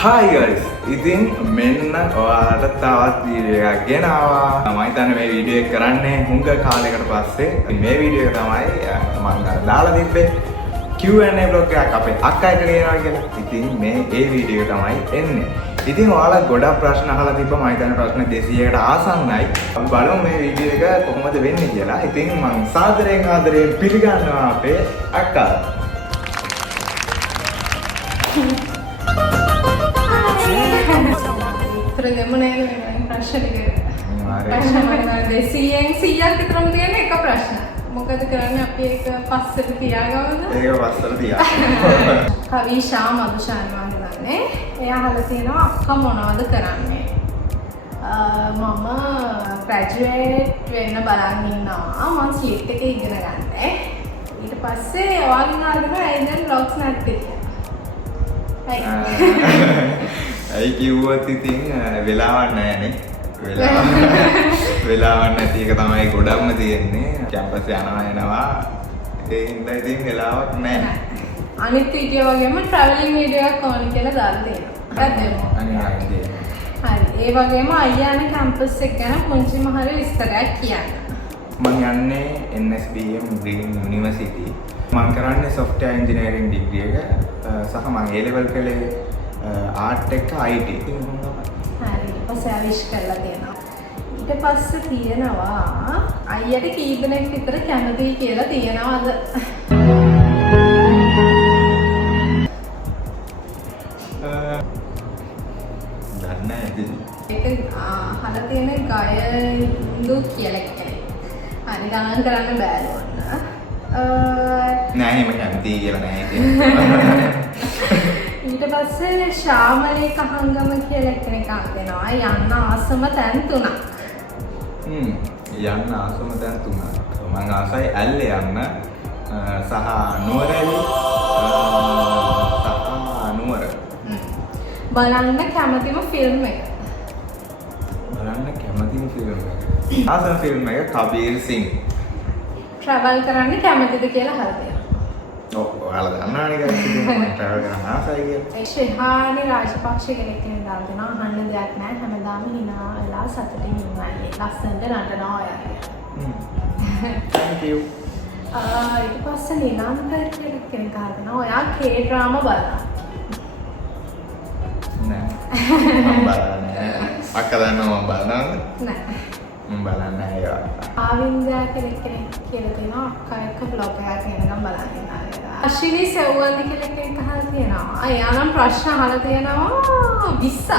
Hi guys, ඉතින් මෙන්න ඔයාලට තවත් වීඩියෝ එකක් ගෙනාවා. මම හිතන්නේ මේ වීඩියෝ එක කරන්නේ හුඟ කාලයකට පස්සේ. මේ වීඩියෝ එක තමයි මම දාලා තිබ්බේ Q&A vlog එකක් අපේ අක්කා එක්ක ගෙනාවා කියලා. ඉතින් මේ වීඩියෝ එක තමයි එන්නේ. ඉතින් ඔයාලා ගොඩක් ප්‍රශ්න අහලා තිබ්බා. මම හිතන්නේ ප්‍රශ්න 200කට ආසන්නයි. අපි බලමු මේ වීඩියෝ එක කොහොමද වෙන්නේ කියලා. ඉතින් මම සාදරයෙන් පිළිගන්නවා අපේ අක්කා. ප්‍රශ්න විතරම තියෙන එක ප්‍රශ්න. මොකද කරන්නේ අපි ඒක පස්සට තියාගමු. ඒක පස්සට තියාගමු. කවිෂා මදුෂාන් වහන්සේ එයා අහලා තියෙනවා අක්කා මොනවද කරන්නේ? මම ග්‍රැජුවේට් වෙන්න බලන් ඉන්නවා. මම ස්ලිප් එක ඉගෙන ගන්න. ඊට පස්සේ ඔයාගෙන් අහනවා ඇයි දැන් vlogs නැත්තේ කියලා. ඇයි කිව්වොත් ඉතින් වෙලාවක් නැහැනේ. වෙලාවක් නැති එක තමයි ගොඩක්ම තියෙන්නේ. කැම්පස් යනවා එනවා. ඒ හින්දා ඉතින් වෙලාවක් නැහැ. අනිත් වීඩියෝ වගේම ට්‍රැවලින් වීඩියෝ එකක් ඕන කියලා දාලා තියෙනවා. අනිත් හරි. ඒ වගේම අයියා යන කැම්පස් එක ගැන පුංචිම හරිය විස්තරයක් කියන්න. මම යන්නේ NSBM Green University. මම කරන්නේ software engineering degree එක සහ මම A level කළේ ආර්ට් එක IT. හරි. ඊපස්සේ ආවිෂ් කරලා තියෙනවා. ඊට පස්සේ තියෙනවා අයියට කී දෙනෙක් විතර කැමතියි කියලා තියෙනවද? දන්නේ ඉතින්. ඒක අහලා තියෙන ගයන්දු කියලා කෙනෙක්. හරි ගණන් කරන්න බෑ නෝන්න. නෑ එහෙම කැමතියි කියලා නෑ ඉතින්. ඊට පස්සේ ශාමලේ කහංගම කියලා කෙනෙක් අහනවා යන්න ආසම තැන් 3ක්. යන්න ආසම තැන් 3ක්. මම ආසයි ඇල්ලේ යන්න සහ නුවරඑල්ල සහ නුවර. බලන්න කැමතිම ෆිල්ම් එක. ආසම ෆිල්ම් එක කබීර් සිං. ට්‍රැවල් කරන්න කැමතිද කියලා අහලා ඔව් ඔයාලා දන්නවනේ guys ඉතින් මම ට්‍රැවල් කරන්න ආසයි කියලා. ශ්‍රේහානි රාජපක්ෂ කෙනෙක් දාලා දෙනවා අහන්න දෙයක් නැහැ හැමදාම hina වෙලා සතුටින් ඉන්නවා. ලස්සනට නටනවා ඔයා. Thank you. ඊට පස්සේ නිලන්තර කියලා කෙනෙක් අහනවා ඔයා K drama බලනවා. නෑ. මම බලන්නේ. අක්කා දන්නවා මම බලනවද? නෑ. මම බලන්නේ නෑ ඒක. ආවින්දා කෙනෙක් කියලා තියෙනවා අක්කා එක්ක vlog එකක් එනකම් බලන්න ඉන්නවා. අශ්විනී සෙව්වන්දි කියලා කෙනෙක් අහලා තියෙනවා. එයා නම් ප්‍රශ්න අහලා තියෙනවා 20ක්.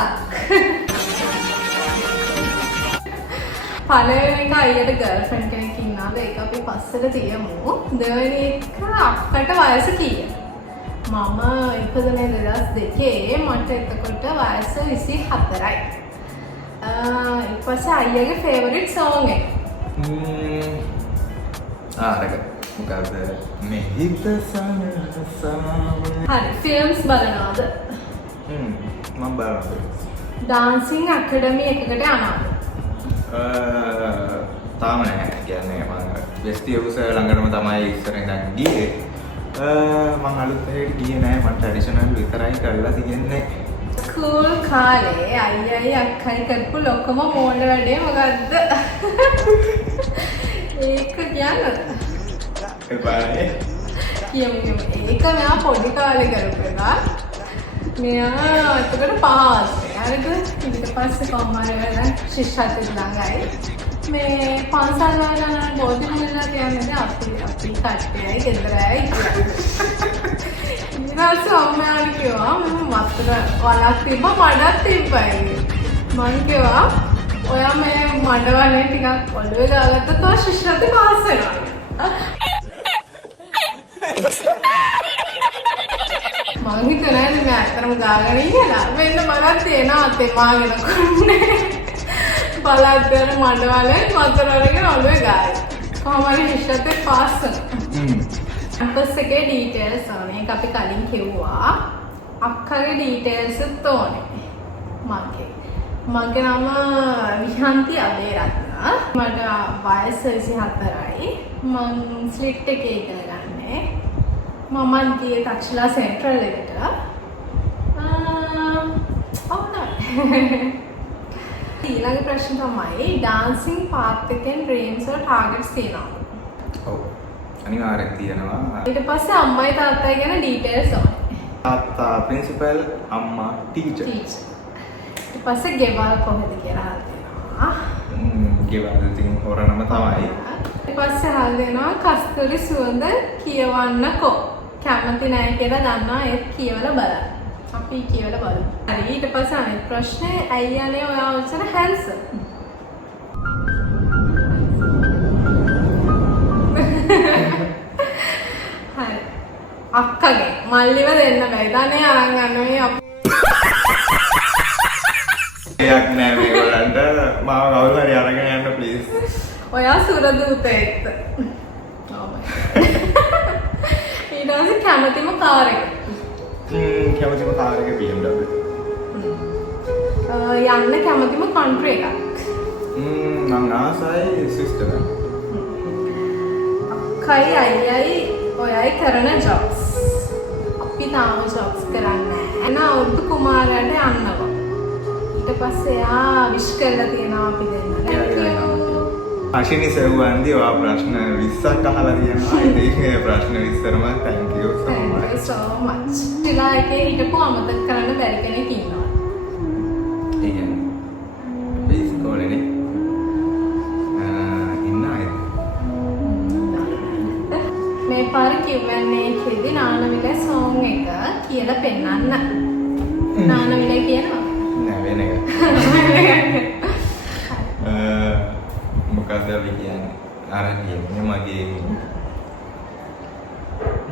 පළවෙනි එක අයියට ගර්ල්ෆ්‍රෙන්ඩ් කෙනෙක් ඉන්නාද ඒක අපි පස්සට තියමු. දෙවෙනි එක අක්කට වයස කීයද? මම ඉපදුනේ 2002 මට එතකොට වයස 24යි. ඊට පස්සේ අයියාගේ ෆේවරිට් සෝං එක. අරක මොකද මේ හිත සනසම. හරි ෆිල්ම්ස් බලනවද? මම බලනවා. ඩාන්සින් අකඩමි එකකට යනවද? තාම නැහැ. කියන්නේ මම වෙස්ටි ඔෆිස් ළඟටම තමයි ඉස්සර ඉඳන් ගියේ. මම අලුත් හැරෙට ගියේ නැහැ. මම ට්‍රැඩිෂනල් විතරයි කරලා තියෙන්නේ. ස්කූල් කාලේ අයියයි අක්කයි කරපු ලොකම මෝඩ වැඩේ මොකද්ද? ඒක කියන්නද? එපානේ. කියමු. ඒක මෙයා පොඩි කාලේ කරපු එක. මෙයා එතකොට පාස්. හරිද? ඊට පස්සේ කොහමද වෙලා ශිෂ්‍යත්වයට ළඟයි. මේ පන්සල් වල යන බෝධි මුල්ලා කියන්නේ අපි කට්ටියයි ගෙදරයි කියන්නේ. ඊට අම්මා කිව්වා මම මත්තර වලක් තිබ්බ මඩක් තිබ්බයි. මං කිව්වා ඔයා මේ මඩ වලේ ටිකක් ඔළුවේ දාගත්තොත් ඔය ශිෂ්‍යත්වය පාස් වෙනවා. මං හිතන්නේ මේ අතරම ගාගෙන ඉන්නවා. මෙන්න බලක් තියෙනවා අතේ මාගෙන කොන්නේ. බලද්දර මඩ වලේ මතර වලගෙන ඔළුවේ ගායි. කොහොම හරි ශිෂ්‍යත්වය පාස් වෙනවා. කැම්පස් එකේ ඩීටේල්ස් ඕනේ. ඒක අපි කලින් කිව්වා. අක්කගේ ඩීටේල්ස් ඕනේ. මගේ නම විහන්ති අබේරත්න. මට වයස 24යි. මම ස්ලිට් එකේ ඉගෙන ගන්නේ. මම ගියේ තක්ෂලා සෙන්ට්‍රල් එකට. ඊළඟ ප්‍රශ්න තමයි ඩාන්සින් පාත් එකෙන් ඩ්‍රීම්ස් වල ටාගට්ස් තියෙනවා. ඔව්. අනිවාර්යෙන් තියෙනවා. ඊට පස්සේ අම්මයි තාත්තයි ගැන ඩීටේල්ස් තමයි. තාත්තා ප්‍රින්සිපල්, අම්මා ටීචර්. ඊට පස්සේ ගෙවල් කොහෙද කියලා අහලා තියෙනවා. ගෙවල් ඉතින් හොරනම තමයි. ඊට පස්සේ අහලා දෙනවා කස්තුරි සුවඳ කියවන්නකෝ. කැමති නැහැ කියලා දන්නවා ඒත් කියවලා බලන්න. අපි කියවලා බලමු. හරි ඊට පස්සේ අනිත් ප්‍රශ්නේ ඇයි යන්නේ ඔයා ඔච්චර හැන්සම්? හරි. අක්කගේ මල්ලිව දෙන්න බෑ. ධනෙ අරන් ගන්න මේ අපි. එකක් නෑ මේගොල්ලන්ට මාව කවුරු හරි අරගෙන යන්න ප්ලීස්. ඔයා සුරදූතයෙක්ද? ඊට පස්සේ කැමතිම කාර් එක. කැමතිම කාර් එක BMW. යන්න කැමතිම කන්ට්‍රි එකක්. මම ආසයි සිස්ටර්. අක්කයි අයියයි ඔයයි කරන ජොබ්ස්. අපි තාම ජොබ්ස් කරන්නේ නැහැ. එන අවුරුදු කුමාරයාට යන්නවා. ඊට පස්සේ විශ් කරලා තියෙනවා අපි දෙන්න. අශිනි සෙව්වන්දි ඔයා ප්‍රශ්න 20ක් අහලා තියෙනවා. ඉතින් ඒ ප්‍රශ්න 20ම thank you so much. Thank you so much. ටිලා එකේ හිටපු අමතක කරන්න බැරි කෙනෙක් ඉන්නවා. ඒ කියන්නේ ඉස්කෝලේනේ ඉන්න අය. මේ පාර කිව්වන්නේ කෙදි නානවිල සෝං එක කියලා පෙන්නන්න. නානවිල කියනවා. නෑ වෙන එක. මොකක්ද අපි කියන්නේ? අර කියන්නේ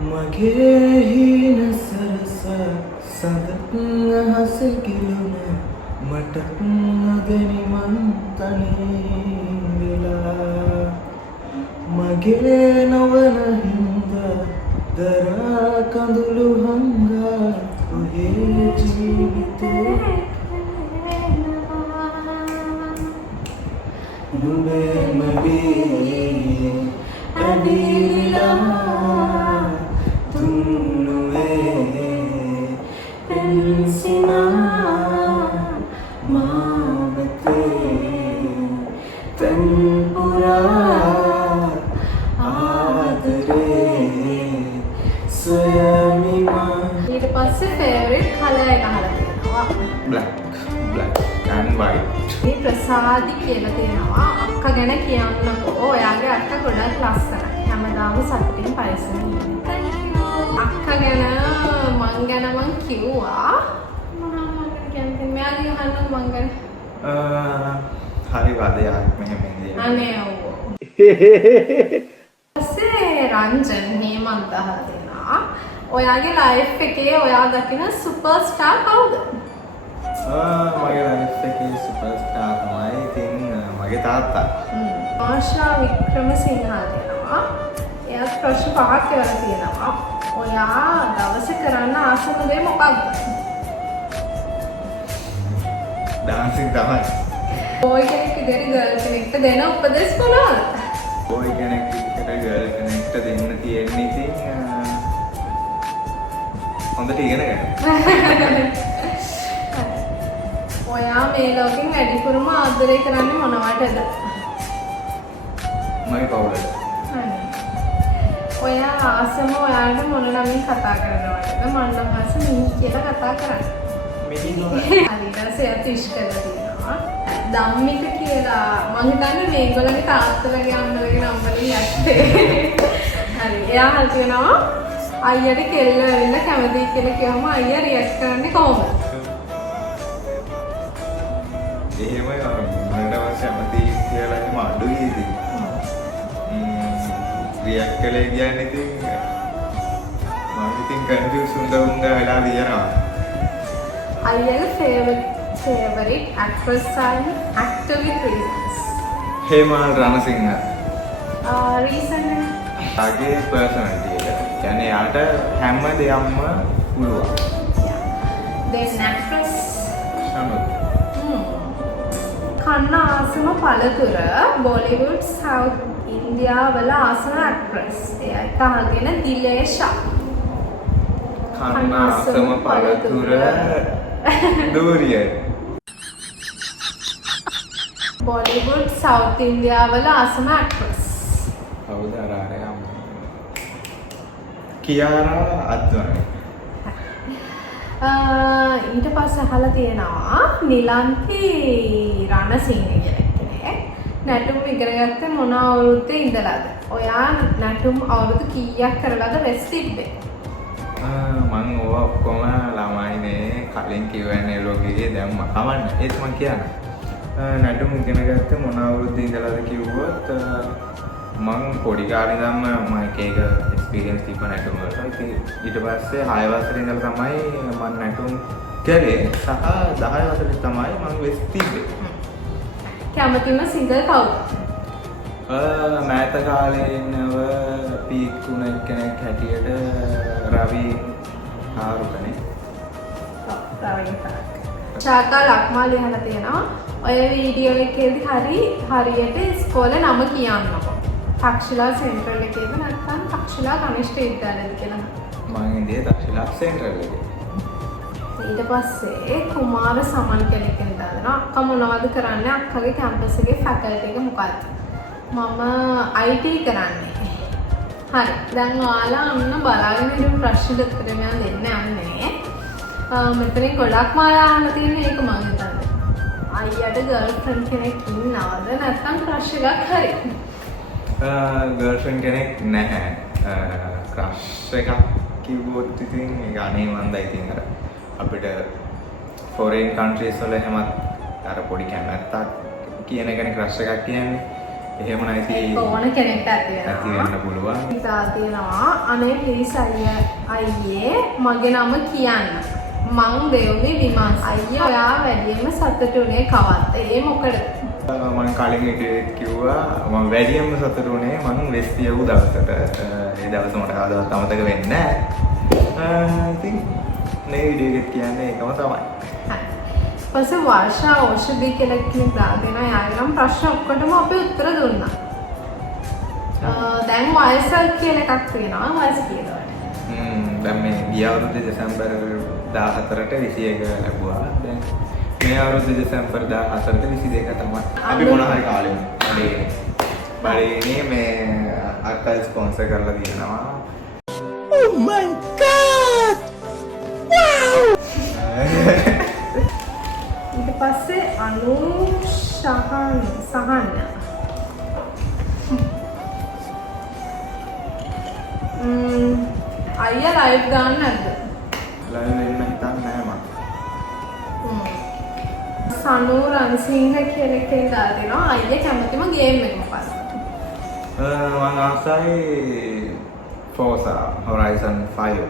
මගේ හින සරස සඳක් අහස කිලුන මට අගනි මන් තනින් වෙලා මගේ නොවන හින්දා දරා කඳුළු හංගා ඔහේ ජීවිතේ නුඹේ මගේ අදිලා තුන්නුවේ පෙන්සිනා මාවතේ තන්පුරා ආදරේ සොයමිමා. ඊට පස්සේ ෆේවරිට් කලර් එක අහලා තියෙනවා. black and white. මේ ප්‍රසාදි කියලා තියෙනවා. අක්කා ගැන කියන්නකෝ. ඔයාගේ අක්කා ගොඩක් ලස්සනයි. හැමදාම සතුටින් පරිස්සම් ඉන්නේ. අක්කා ගැන මං ගැන මං කිව්වා. මොනවා මං කියන්නේ මෙයාගේ අහන්න මං ගැන. හරි වදයක් මෙහෙම ඉන්නේ. අනේ ඔව්. පස්සේ රංජන් හේමන්ත අහලා තියෙනවා. ඔයාගේ ලයිෆ් එකේ ඔයා දකින සුපර් ස්ටාර් කවුද? මගේ ලයිෆ් එකේ සුපර් ස්ටාර් තමයි ඉතින් මගේ තාත්තා. ආශා වික්‍රමසිංහ දෙනවා. එයාත් ප්‍රශ්න 5ක් කියලා තියෙනවා. ඔයා දවසේ කරන්න ආසම දේ මොකක්ද? ඩාන්සින් තමයි. බෝයි කෙනෙක් ඉදිරි ගර්ල් කෙනෙක්ට දෙන උපදෙස් මොනවද? බෝයි කෙනෙක් ඉදිරියට ගර්ල් කෙනෙක්ට දෙන්න තියෙන්නේ ඉතින් හොඳට ඉගෙන ගන්න. ඔයා මේ ලෝකෙන් වැඩිපුරම ආදරය කරන්නේ මොනවටද? මගේ පවුලට. ඔයා ආසම ඔයාට මොන නමින් කතා කරනවද? මම නම් ආස මිනි කියලා කතා කරන්නේ. මිනි නෝ. හරි ඊට එයාත් විශ් කරලා තියෙනවා. ධම්මික කියලා මම හිතන්නේ මේගොල්ලන්ගේ තාත්තලගේ අම්මලගේ නම් වලින් යත්තේ. හරි එයා හල් කියනවා අයියට කෙල්ල ඇවිල්ලා කැමතියි කියලා කියවම අයියා රියැක්ට් කරන්නේ කොහොමද? එහෙමයි මට කැමති කියලා එහෙම අඩුයි ඉතින්. රියැක්ට් කළේ කියන්නේ ඉතින් මම ඉතින් කන්ෆියුස් වුණා වෙලා තියෙනවා. අයියාගේ favorite actress and actor with reasons. Hemal Ranasinghe. Reason තාගේ personality එක. කියන්නේ යාට හැම දෙයක්ම පුළුවන්. then actress සමත්. කන්න ආසම පළතුර බොලිවුඩ් සවුත් ඉන්දියා වල ආසම ඇක්ට්‍රස්. ඒක අහගෙන දිලේෂා. කන්න ආසම පළතුර දූරිය. Bollywood South India වල අසම actress. කවුද අරාරයා? කියාරා අද්වානි. ඊට පස්සේ අහලා තියෙනවා නිලන්ති රණසිංහ කියලා කෙනෙක්. නැටුම් ඉගෙන ගත්තේ මොන අවුරුද්දේ ඉඳලාද? ඔයා නැටුම් අවුරුදු කීයක් කරලාද වෙස් තිබ්බේ? මං ඕවා ඔක්කොම ළමයිනේ කලින් කිව්වනේ ලෝකයේ දැම්ම කවන්න ඒත් මං කියන්නේ නැටුම් ඉගෙන ගත්තේ මොන අවුරුද්දේ ඉඳලාද කිව්වොත් මං පොඩි කාලේ ඉඳන්ම මම එක එක්ස්පීරියන්ස් තිබ්බ නැටුම් වලට. ඉතින් ඊට පස්සේ 6 වසරේ ඉඳලා තමයි මම නැටුම් කළේ සහ 10 වසරේ තමයි මං වෙස් තිබ්බේ. කැමතිම සිංගර් කවුද? මෑත කාලේ ඉන්නව පීක් වුණ කෙනෙක් හැටියට රවි ආරුකනේ. චාකා ලක්මා ලියලා තියෙනවා ඔය වීඩියෝ එකේදී හරියට ඉස්කෝලේ නම කියන්නකො. තක්ෂිලා සෙන්ට්‍රල් එකේද නැත්නම් තක්ෂිලා කනිෂ්ඨ විද්‍යාලයේද කියලා. මම ඉන්නේ තක්ෂිලා සෙන්ට්‍රල් එකේ. ඊට පස්සේ කුමාර සමන් කෙනෙක් ඉඳලා අක්කා මොනවද කරන්නේ? අක්කගේ කැම්පස් එකේ ෆැකල්ටි එක මොකක්ද? මම IT කරන්නේ. හරි. දැන් ඔයාලා අන්න බලාගෙන ඉන්න ප්‍රශ්න උත්තර මම දෙන්න යන්නේ. මෙතනින් ගොඩක් මාලා අහන්න තියෙන එක මම හිතන්නේ. අයියට ගර්ල්ෆ්‍රෙන්ඩ් කෙනෙක් ඉන්නවද නැත්නම් ක්‍රෂ් එකක් හරි? ගර්ල්ෆ්‍රෙන්ඩ් කෙනෙක් නැහැ. ක්‍රෂ් එකක් කිව්වොත් ඉතින් ඒක අනේ මන්දයි ඉතින් අර අපිට ෆොරේන් කන්ට්‍රීස් වල හැමත් අර පොඩි කැමැත්තක් කියන එකනේ ක්‍රෂ් එකක් කියන්නේ. එහෙම නැති ඕන කෙනෙක්ට ඇති වෙන්න පුළුවන්. ඉතා තියෙනවා අනේ ප්ලීස් අයියේ මගේ නම කියන්න. මං දෙව්නේ විමාස්. අයියා ඔයා වැඩියෙන්ම සතුටු වුණේ කවද්ද? ඒ මොකද? මම කලින් කිව්වා මම වැඩියෙන්ම සතුටු වුණේ මම වෙස් තියපු දවසට. ඒ දවස මට කවදාවත් අමතක වෙන්නේ නැහැ. ඉතින් මේ වීඩියෝ එකත් කියන්නේ ඒකම තමයි. පස්සේ වර්ෂා ඖෂධි කියලා කෙනෙක් දාගෙන යාගනම් ප්‍රශ්න ඔක්කොටම අපි උත්තර දුන්නා. දැන් වයස කියලා එකක් තියෙනවා. වයස කියනවා. දැන් මේ ගිය අවුරුද්දේ දෙසැම්බර් 14ට 21 ලැබුවා. දැන් මේ අවුරුද්දේ දෙසැම්බර් 14ට 22 තමයි. අපි මොන හරි කාලෙම බඩේනේ මේ අක්කා ස්පොන්සර් කරලා තියෙනවා. Oh my god! Wow! ඊට පස්සේ සහන් අයියා ලයිව් දාන්න නැද්ද? ලයිව් වෙන්න හිතන්නේ නැහැ මම. සනු රන්සිංහ කියලා කෙනෙක් දාලා දෙනවා අයියා කැමතිම ගේම් එක මොකක්ද? මම ආසයි Forza Horizon 5.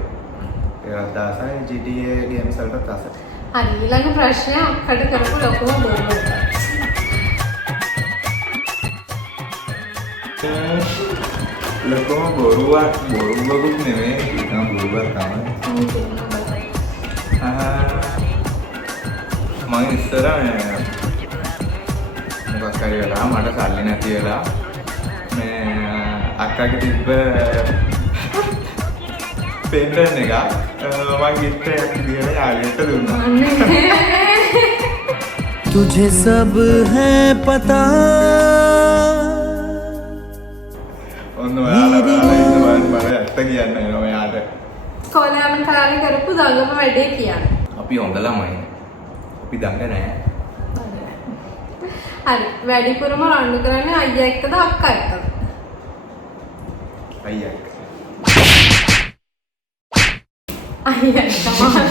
ඒකට ආසයි GTA games වලට ආසයි. හරි ඊළඟ ප්‍රශ්නය අක්කට කරපු ලොකුම බොරුවක්. ලොකුම බොරුවකුත් නෙමෙයි නිකන් බොරුවක් තමයි. මම ඉස්සර මොකක් හරි වෙලා මට සල්ලි නැති වෙලා මේ අක්කාගේ තිබ්බ පෙන්ටන් එක මම ගිෆ්ට් එකක් දීලා යාළුවෙක්ට දුන්නා. तुझे सब है पता ඔන්න ඔයාලා ඉන්න මම ඇත්ත කියන්නේ නෑ ඔයාට. ඉස්කෝලේ යන කාලේ කරපු දඟම වැඩේ කියන්නේ. අපි හොඳ ළමයි. අපි දඟ නෑ. හරි වැඩිපුරම රණ්ඩු කරන්නේ අයියා එක්කද අක්කා එක්කද? අයියා එක්ක. අයියා තමයි.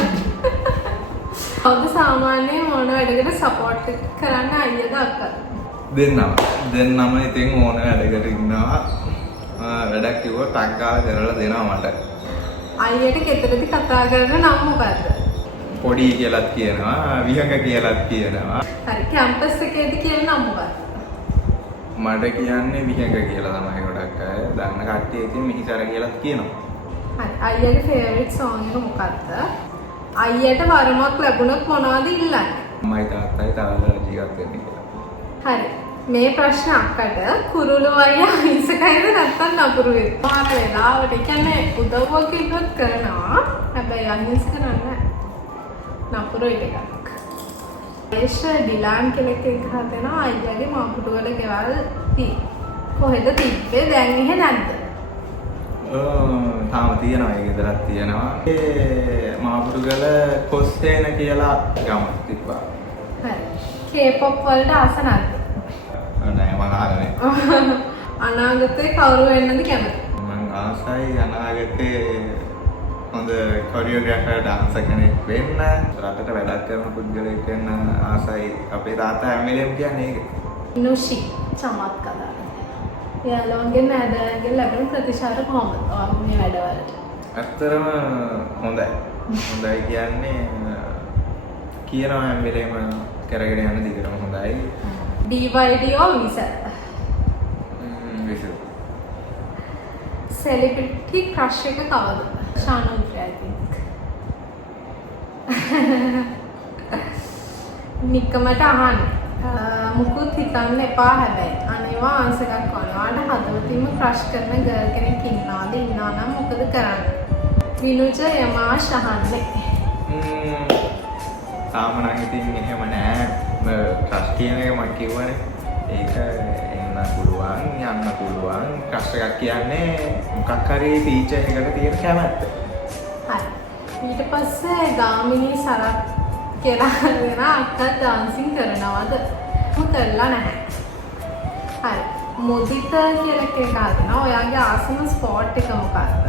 ඔබ සාමාන්‍යයෙන් මොන වැඩකට සපෝට් කරන්න අයියාද අක්කාද? දෙන්නම ඉතින් ඕන වැඩකට ඉන්නවා. වැඩක් කිව්වොත් ටක් ගාලා කරලා දෙනවා මට. අයියට කෙතරද කතා කරන නම් මොකද්ද? පොඩි කියලාත් කියනවා, විහඟ කියලාත් කියනවා. හරි කැම්පස් එකේදී කියන නම් මොකද්ද? මට කියන්නේ විහඟ කියලා තමයි ගොඩක් අය. දන්න කට්ටිය ඉතින් මිහිසර කියලාත් කියනවා. හරි අයියාගේ ෆේවරිට් සෝන් එක මොකද්ද? අයියට වරමක් ලැබුණොත් මොනවද ඉල්ලන්නේ? මයි තාත්තයි තාලා ජීවත් වෙන්නේ කියලා. හරි මේ ප්‍රශ්න අක්කට කුරුළු අයියා හිංසකයිද නැත්නම් නපුරු වෙද? පාර වෙලාවට කියන්නේ උදව්වක් ඉන්නත් කරනවා. හැබැයි අහිංසක නෑ. නපුරු එකක්. ඒෂ ඩිලාන් කෙනෙක් එක්ක හදනවා අයියාගේ මාපුටු වල ගෙවල් කොහෙද තිබ්බේ දැන් එහෙ නැද්ද? තාම තියෙනවා ඒ ගෙදරක් තියෙනවා. ඒ මාපුටුගල කොස්තේන කියලා ගමක් තිබ්බා. හරි. K-pop වලට ආස නැද්ද? නෑ මම ආන්නේ. අනාගතේ කවුරු වෙන්නද කැමති? මම ආසයි අනාගතේ හොඳ කොරියෝග්‍රාෆර් ඩාන්සර් කෙනෙක් වෙන්න. රටට වැඩක් කරන පුද්ගලයෙක් වෙන්න ආසයි. අපේ තාත්තා හැම වෙලේම කියන්නේ ඒක. නුෂි චමත්කාර. යාළුවන්ගෙන් නෑදෑයන්ගෙන් ලැබෙන ප්‍රතිචාර කොහොමද? මේ වැඩවලට. ඇත්තටම හොඳයි. හොඳයි කියන්නේ කියනවා හැම වෙලේම කරගෙන යන දිගටම හොඳයි. DYDO විසර්. විසර්. Celebrity crush එක කවුද? ශානුත්‍රි I think. නිකමට අහන්න. මුකුත් හිතන්න එපා හැබැයි. අනේවා ආන්සර් එකක් කරනවා. හදවතින්ම crush කරන ගර්ල් කෙනෙක් ඉන්නවද? ඉන්නා නම් මොකද කරන්නේ? විනුජ යමාෂ් අහන්නේ. තාම නම් ඉතින් එහෙම නෑ. ක්‍රෂ් කියන එක මම කිව්වනේ. ඒක එන්න පුළුවන්, යන්න පුළුවන්. ක්‍රෂ් එකක් කියන්නේ මොකක් හරි ෆීචර් එකකට තියෙන කැමැත්ත. හරි. ඊට පස්සේ ගාමිණී සරත් කියලා දෙන අක්කා ඩාන්සින් කරනවද? මුතල්ලා නැහැ. හරි. මොදිත කියලා කෙනෙක් අහනවා. ඔයාගේ ආසම ස්පෝට් එක මොකක්ද?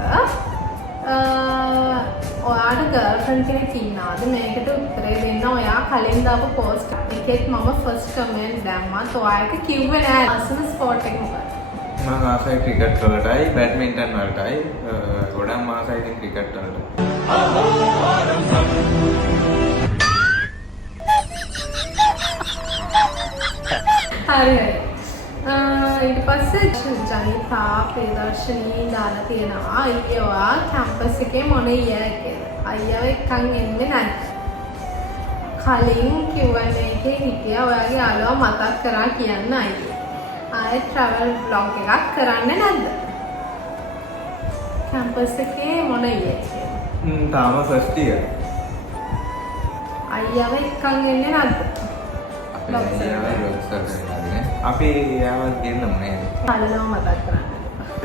ඔයාට ගර්ල්ෆ්‍රෙන්ඩ් කෙනෙක් ඉන්නවද? මේකට උත්තරේ දෙන්න. ඔයා කලින් දාපු පෝස්ට් එකෙත් මම ෆස්ට් කමෙන්ට් දැම්මත් ඔයාට කිව්වේ නෑ ආසම ස්පෝට් එක මොකක්ද? මම ආසයි ක්‍රිකට් වලටයි, බැඩ්මින්ටන් වලටයි. ගොඩක් ආසයි ඉතින් ක්‍රිකට් වලට. හරි හරි. ඊට පස්සේ ජනිතා ප්‍රදර්ශනී දාලා තියෙනවා. අයියෝ කැම්පස් එකේ මොන ඊයර් කියලා. අයියව එක්කන් එන්නේ නැද්ද? කලින් Q&A එකේ හිටියා ඔයාගේ යාළුවා මතක් කරා කියන්න අයියේ. ආයෙත් travel vlog එකක් කරන්නේ නැද්ද? කැම්පස් එකේ මොන ඊයර් කියලා. තාම ෆස්ට් ඉයර්. අයියව එක්කන් එන්නේ නැද්ද? අපි යාව ගෙන්නමු නේද? කලනවා මතක් කරන්න.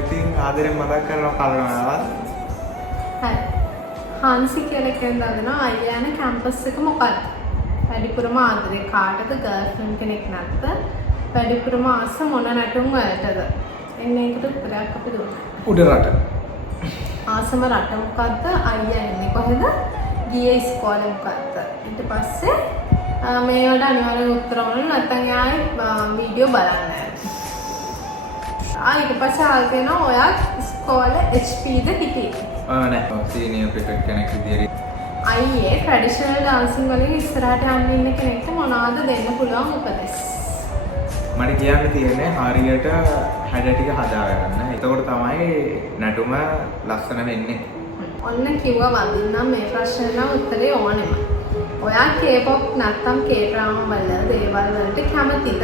ඉතින් ආදරෙන් මතක් කරනවා කලනවා. හරි. හාන්සි කියලා කෙනෙක් දානවා අයියාන කැම්පස් එක මොකක්ද? වැඩිපුරම ආදරේ කාටද? ගර්ල්ෆ්‍රෙන්ඩ් කෙනෙක් නැත්ද? වැඩිපුරම ආස මොන නැටුම් වලටද? එන්නේ ඒකට උත්තරයක් අපි දුන්නා. උඩ රට. ආසම රට මොකද්ද? අයියා එන්නේ කොහෙද? ගියේ ඉස්කෝලේ මොකද්ද? ඊට පස්සේ මේවට අනිවාර්යෙන් උත්තර වුණා නැත්නම් ආයේ වීඩියෝ බලන්න. ඊට පස්සේ ආල් කියනවා ඔයා ඉස්කෝලේ HPද හිටියේ? නෑ සීනියර් ක්‍රිකට් කෙනෙක් විදියට. අයියේ ට්‍රැඩිෂනල් ඩාන්සින් වලින් ඉස්සරහට යන්න ඉන්න කෙනෙක්ට මොනවද දෙන්න පුළුවන් උපදෙස්? මට කියන්න තියෙන්නේ හරියට හැඩ ටික හදාගන්න. එතකොට තමයි නැටුම ලස්සන වෙන්නේ. ඔන්න කිව්වා වදින්නම් මේ ප්‍රශ්නෙට උත්තරේ ඕනෙම. ඔයා K-pop නැත්නම් K-drama වල දේවල් වලට කැමතිද?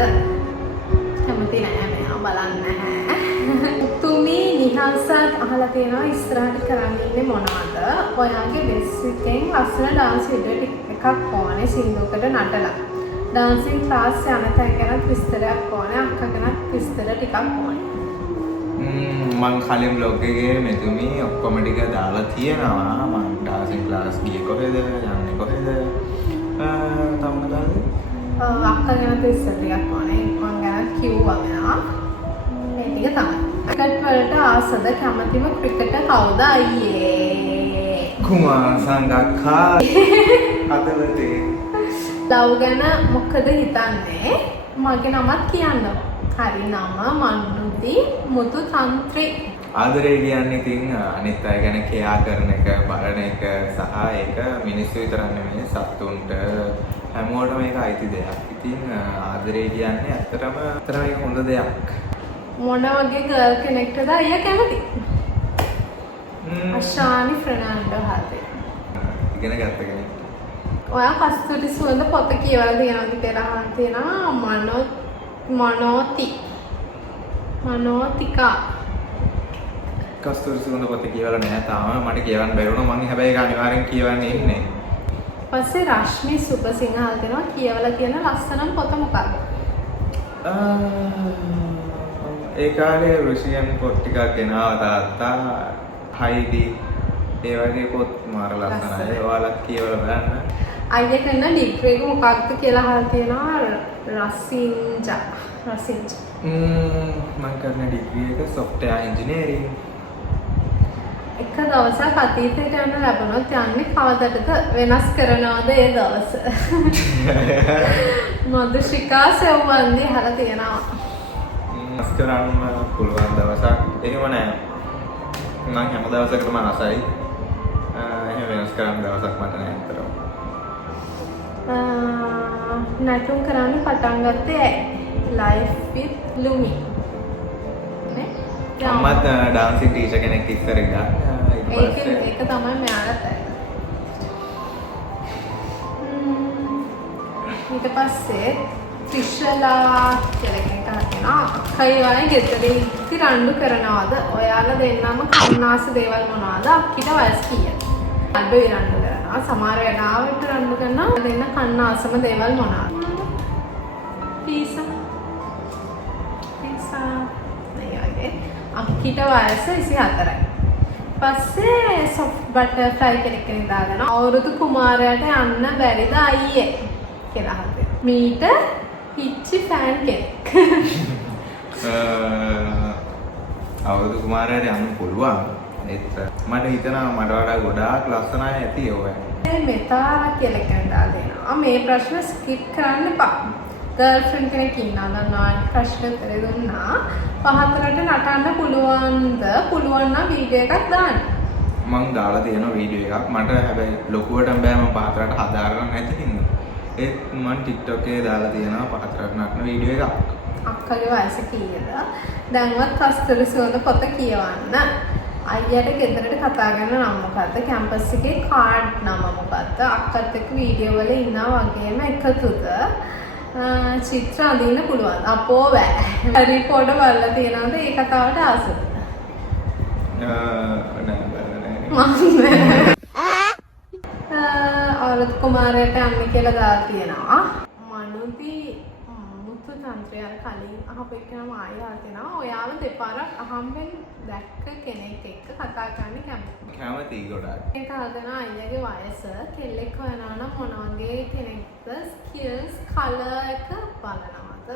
කැමති නෑ මෙයා බලන්නේ නැහැ. තුමි නිහාසත් අහලා තියෙනවා ඉස්සරහට කරන්න ඉන්නේ මොනවද? ඔයාගේ බෙස්ට් එකෙන් ලස්සන ඩාන්ස් වීඩියෝ එකක් ඕනේ සින්දුවකට නටලා. ඩාන්සින් ක්ලාස් යන තැන ගැන විස්තරයක් ඕනේ. අක්කා ගැන විස්තර ටිකක් ඕනේ. මං කලින් බ්ලොග් එකේ මෙතුමි ඔක්කොම ටික දාලා තියෙනවා. මං ඩාන්සින් ක්ලාස් ගියේ කොහෙද? යන්නේ කොහෙද? අක්කා ගැන විස්තර ටිකක් ඕනේ. මං ගැන කිව්වා මෙයා. මේ ටික තමයි. ක්‍රිකට් වලට ආසද කැමතිම ක්‍රිකටර් කවුද අයියේ? කුමාර් සංගක්කා. අතවතේ. ලව් ගැන මොකද හිතන්නේ? මගේ නමත් කියන්න. හරි නම මන්නුදි මුතු තන්ත්‍රි. ආදරේ කියන්නේ ඉතින් අනිත් අය ගැන කෙයා කරන එක, බලන එක සහ ඒක මිනිස්සු විතරක් නෙමෙයි සත්තුන්ට හැමෝටම මේක අයිති දෙයක්. ඉතින් ආදරේ කියන්නේ ඇත්තටම ඒක හොඳ දෙයක්. මොන වගේ ගර්ල් කෙනෙක්ටද අයියා කැමති? අශානි ෆර්නෑන්ඩෝ හතේ. ඉගෙන ගත්ත කෙනෙක්. ඔයා කස්තුරි සුවඳ පොත කියවලා තියෙනවද කියලා අහන්න තියෙනවා. මනෝතිකා. කස්තුරි සුවඳ පොත කියවලා නැහැ තාම. මට කියවන්න බැරි වුණා. මම හැබැයි ඒක අනිවාර්යෙන් කියවන්න ඉන්නේ. පස්සේ රශ්මි සුබසිංහ අහලා දෙනවා කියවලා තියෙන ලස්සනම පොත මොකක්ද? ඒ කාලේ රුසියන් පොත් ටිකක් ගෙනාවා තාත්තා. හයිඩි ඒ වගේ පොත් මාර ලස්සනයි. ඔයාලත් කියවලා බලන්න. අයියා කරන ඩිග්‍රී එක මොකක්ද කියලා අහලා තියෙනවා රසින්ජා. මම කරන ඩිග්‍රී එක software engineering. එක දවසක් අතීතයට යන්න ලැබුණොත් යන්නේ කවදටද වෙනස් කරනවද ඒ දවස? මදුෂිකා සෙව්වන්දි අහලා තියෙනවා. වෙනස් කරන්න පුළුවන් දවසක් එහෙම නැහැ. මම හැම දවසකටම ආසයි. එහෙම වෙනස් කරන්න දවසක් මට නැහැ අතරම. නැටුම් කරන්න පටන් ගත්තේ ඇයි? Life with Lumi. නේ? මමත් ඩාන්සින් ටීචර් කෙනෙක් ඉස්සර ඉඳලා ඒක තමයි මෙයාලත් ඊට පස්සේ ත්‍රිශලා කියලා කෙනෙක් අහනවා අක්කයි ගෙදරින් ඉති රණ්ඩු කරනවද? ඔයාලා දෙන්නම කන්නාස දේවල් මොනවද? අක්කිට වයස් කීයද? රණ්ඩු කරනවා. සමහර වෙලාවට රණ්ඩු කරනවා දෙන්න කන්නාසම දේවල් මොනවද? පීසා අක්කිට වයස 24යි. පස්සේ soft butterfly කෙනෙක් දාගෙන අවුරුදු කුමාරයාට යන්න බැරිද අයියේ කියලා අහන්නේ. මීට පිච්චි ෆෑන් කෙනෙක්. අවුරුදු කුමාරයාට යන්න පුළුවන්. ඒත් මට හිතෙනවා මට වඩා ගොඩාක් ලස්සන අය ඇති ඔය. මෙතාර කියලා කෙනෙක් දානවා. මේ ප්‍රශ්න ස්කිප් කරන්න එපා. ගර්ල්ෆ්‍රෙන්ඩ් කෙනෙක් ඉන්නවා දන්නවා ප්‍රශ්න උත්තර දුන්නා. පහතරට නටන්න පුළුවන්ද? පුළුවන් නම් වීඩියෝ එකක් දාන්න. මම දාලා තියෙන වීඩියෝ එකක් මට හැබැයි ලොකුවටම බෑ මම පහතරට හදාගන්න නැති හින්දා. ඒත් මම TikTok එකේ දාලා තියෙනවා පහතරට නටන වීඩියෝ එකක්. අක්කගේ වයස කීයද? දැන්වත් කස්තුරි සුවඳ පොත කියවන්න. අයියට ගෙදරට කතා කරන නම මොකද්ද? කැම්පස් එකේ කාඩ් නම මොකද්ද? අක්කත් එක්ක වීඩියෝ වල ඉන්නා වගේම එකතුද? චිත්‍ර අඳින්න පුළුවන්. අපෝ බෑ. රිපෝඩ් බලලා තියනවාද ඒ කතාවට ආසද? අවුරුදු කුමාරයාට යන්න කියලා දාලා තියෙනවා. මනුති මුතු තන්ත්‍රය කලින් අහපෙන්නම ආයෙත් කියනවා. ඔයාව දෙපාරක් අහම්බෙන් දැක්ක කෙනෙක් එක්ක කතා කරන්න කැමති ගොඩක්. ඒක හදන අයියාගේ වයස කෙල්ලෙක් හොයනවා නම් මොන වගේ කෙනෙක්ද? ස්කිල්ස් කලර් එක බලනවද?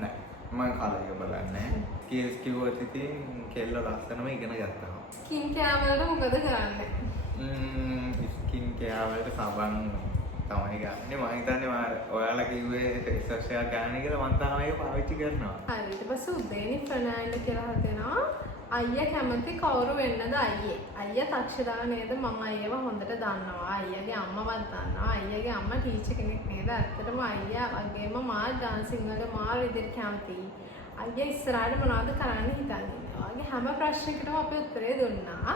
නෑ මම කලර් එක බලන්නේ. ස්කිල්ස් කිව්වොත් ඉතින් කෙල්ල ලස්සනම ඉගෙන ගත්තා. ස්කින් කෙයාර් වලට මොකද කරන්නේ? ස්කින් කෙයාර් වලට සබන් තමයි ගන්නේ. මම හිතන්නේ ඔයාලා කිව්වේ ෆේස් වොෂ් එකක් ගන්න කියලා මම තමයි ඒක පාවිච්චි කරනවා. හරි ඊට පස්සේ උදේනි ෆර්නෑන්ඩ් කියලා හදනවා. අයියා කැමති කවුරු වෙන්නද අයියේ? අයියා තක්ෂදා නේද? මම අයියව හොඳට දන්නවා. අයියාගේ අම්මවත් දන්නවා. අයියාගේ අම්මා ටීචර් කෙනෙක් නේද? ඇත්තටම අයියා වගේම මා ඩාන්සින් වල මාර විදිහට කැමතියි. අයියා ඉස්සරහට මොනවද කරන්න හිතන්නේ? ඔයාගේ හැම ප්‍රශ්නයකටම අපි උත්තරේ දුන්නා.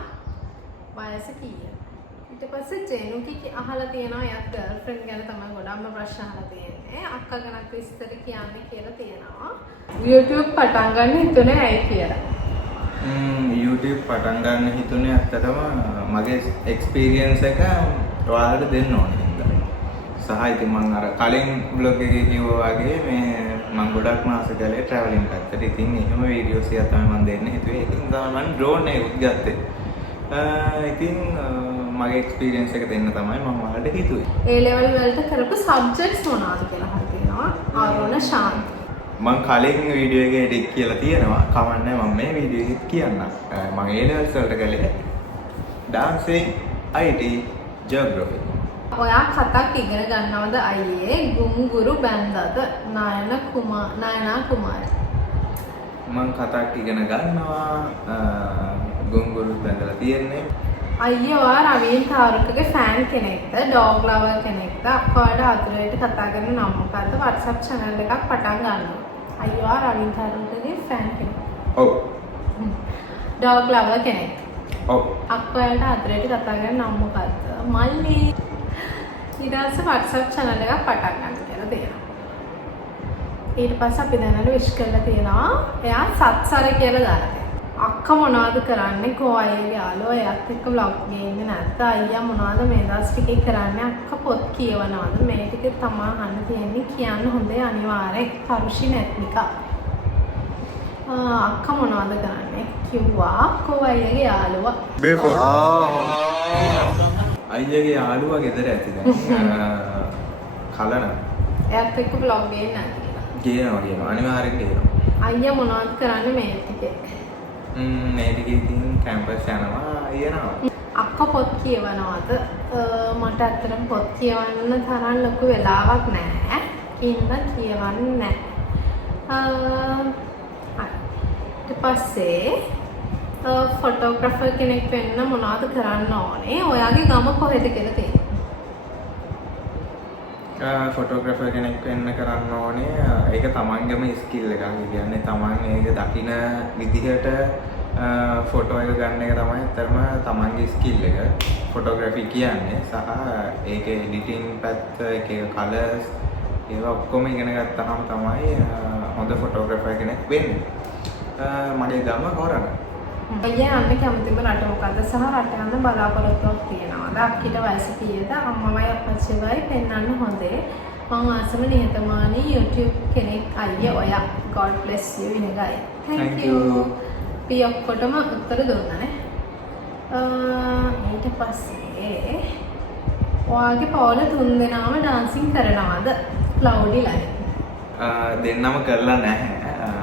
වයස කීයද? ඊට පස්සේ ජෙනුකි අහලා තියෙනවා එයාත් ගර්ල්ෆ්‍රෙන්ඩ් ගැන තමයි ගොඩක්ම ප්‍රශ්න අහලා තියෙන්නේ. අක්කා ගැනත් විස්තර කියන්නේ කියලා තියෙනවා. YouTube පටන් ගන්න හිතුනේ ඇයි කියලා. YouTube පටන් ගන්න හිතුනේ ඇත්තටම මගේ එක්ස්පීරියන්ස් එක ඔයාලට දෙන්න ඕනේ හින්දා. සහ ඉතින් මම අර කලින් බ්ලොග් එකේ කිව්වා වගේ මේ මම ගොඩක් මාස ගාලේ ට්‍රැවලින් පැත්තට ඉතින් එහෙම වීඩියෝස් එකක් තමයි මම දෙන්න හිතුවේ. ඉතින් තමයි මම ඩ්‍රෝන් එකක් ගත්තේ. ඉතින් මගේ එක්ස්පීරියන්ස් එක දෙන්න තමයි මම ඔයාලට හිතුවේ. ඒ ලෙවල් වලට කරපු සබ්ජෙක්ට්ස් මොනවද කියලා අහලා තියෙනවා. ආරෝණ ශාන්ත මම කලින් වීඩියෝ එකේ ටික කියලා තියෙනවා. කමන්නේ මම මේ වීඩියෝ එකේ කියන්නම්. මම ඒ ලෙවල්ස් වලට ගලේ ඩාන්සින් IT ජියෝග්‍රැෆි. ඔයා කතාක් ඉගෙන ගන්නවද අයියේ? ගුම්ගුරු බැන්දද? නයනා කුමාර. මම කතාක් ඉගෙන ගන්නවා. ගුම්ගුරු බැන්දලා තියෙන්නේ. අයියා රවීන් තාරුකගේ ෆෑන් කෙනෙක්ද? ඩොග් ලවර් කෙනෙක්ද? අප්පාට අතුරේට කතා කරන නම මොකද්ද? WhatsApp channel එකක් පටන් ගන්නවා. අයියා රවීන් තාරුකගේ ෆෑන් කෙනෙක්. ඔව්. ඩොග් ලවර් කෙනෙක්. ඔව්. අප්පාට අතුරේට කතා කරන නම මොකද්ද? මල්ලි. ඊට පස්සේ WhatsApp channel එකක් පටන් ගන්න කියලා තියෙනවා. ඊට පස්සේ අපි දැනට විශ් කරලා තියෙනවා. එයා සත්සර කියලා දාලා තියෙනවා. අක්කා මොනවද කරන්නේ කෝ අයගේ යාළුවා එයාත් එක්ක vlog ගේන්නේ නැත්නම් අයියා මොනවද මේ දවස් ටිකේ කරන්නේ අක්කා පොත් කියවනවද මේ ටික තමයි අහන්න තියෙන්නේ කියන්න හොඳේ අනිවාර්යෙන් කරුෂි නැත්නිකා අක්කා මොනවද කරන්නේ කිව්වා කෝ අයගේ යාළුවා බේකෝ අයියාගේ යාළුවා ගෙදර ඇති දැන් කලන එයාත් එක්ක vlog ගේන්නේ නැහැ කියනවා අනිවාර්යෙන් කියනවා අයියා මොනවද කරන්නේ මේ ටිකේ මේ ටිකේ ඉතින් කැම්පස් යනවා අයියනවා අක්කා පොත් කියවනවද මට ඇත්තටම පොත් කියවන්න තරම් ලොකු වෙලාවක් නැහැ ඉන්න කියවන්නේ නැහැ ඊට පස්සේ ෆොටෝග්‍රැෆර් කෙනෙක් වෙන්න මොනවද කරන්න ඕනේ ඔයාගේ ගම කොහෙද කියලා තියෙනවා ෆොටෝග්‍රැෆර් කෙනෙක් වෙන්න කරන්න ඕනේ ඒක තමන්ගේම ස්කිල් එකක්. ඒ කියන්නේ තමන් ඒක දකින විදිහට ෆොටෝ එක ගන්න එක තමයි ඇත්තටම තමන්ගේ ස්කිල් එක. ෆොටෝග්‍රැෆි කියන්නේ සහ ඒකේ එඩිටින් පැත්ත, ඒකේ කලර්ස් ඒවා ඔක්කොම ඉගෙන ගත්තාම තමයි හොඳ ෆොටෝග්‍රැෆර් කෙනෙක් වෙන්නේ. මගේ ගම හොරණ. අයියා යන්න කැමතිම රට මොකද්ද සහ රට යන්න බලාපොරොත්තුවක් තියෙනවද? අක්කිට වයස කීයද? අම්මමයි අප්පච්චිවයි පෙන්වන්න හොඳේ. මම ආසම නිහතමානී YouTube කෙනෙක් අයියා ඔයා. God bless you ඉනගයි. Thank you. අපි ඔක්කොටම උත්තර දුන්නානේ. ඊට පස්සේ ඔයාගේ පවුල තුන්දෙනාම ඩාන්සින් කරනවද? Cloudy live. දෙන්නම කරලා නැහැ.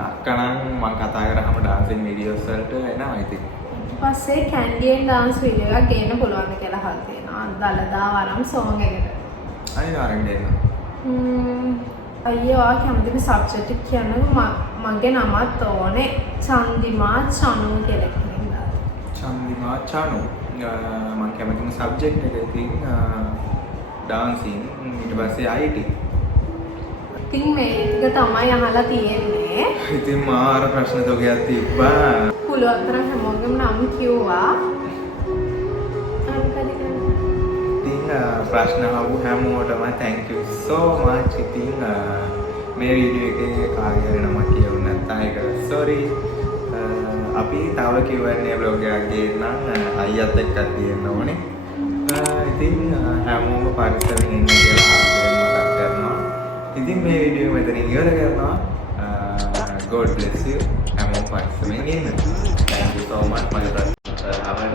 අක්කනම් මම කතා කරාම ඩාන්සින් වීඩියෝස් වලට එනවා ඉතින්. ඊට පස්සේ කැන්ඩියෙන් ඩාන්ස් වීඩියෝ එකක් ගේන්න පුළුවන්ද කියලා අහලා තියෙනවා. දලදා වරම් සෝං එකට. අනිවාර්යෙන් දෙන්න. අයියා කැමතිම සබ්ජෙක්ට් එක කියන්නේ මගේ නමත් ඕනේ චන්දිමා චනු කියලා කියනවා. චන්දිමා චනු. මම කැමතිම සබ්ජෙක්ට් එක ඉතින් ඩාන්සින් ඊට පස්සේ IT. ඉතින් මේ ටික තමයි අහලා තියෙන්නේ. ඉතින් මාර ප්‍රශ්න තෝගයක් තිබ්බා. පුළුවන් තරම් හැමෝගෙම නම් කිව්වා. ඉතින් ප්‍රශ්න අහපු හැමෝටම thank you so much. ඉතින් මේ වීඩියෝ එකේ කාගේ නම කියවුනේ නැත්නම් ඒක sorry. අපි තව Q&A vlog එකක් ගේන්නම් අයියත් එක්ක තියෙන්න ඕනේ. ඉතින් හැමෝම පරිස්සමෙන් ඉන්න කියලා ආදරෙන් මතක් කරනවා. ඉතින් මේ වීඩියෝ මෙතනින් ඉවර කරනවා. God bless you. හැමෝම පරිස්සමෙන් ඉන්න. Thank you so much. මගේ ප්‍රශ්න අහන්න.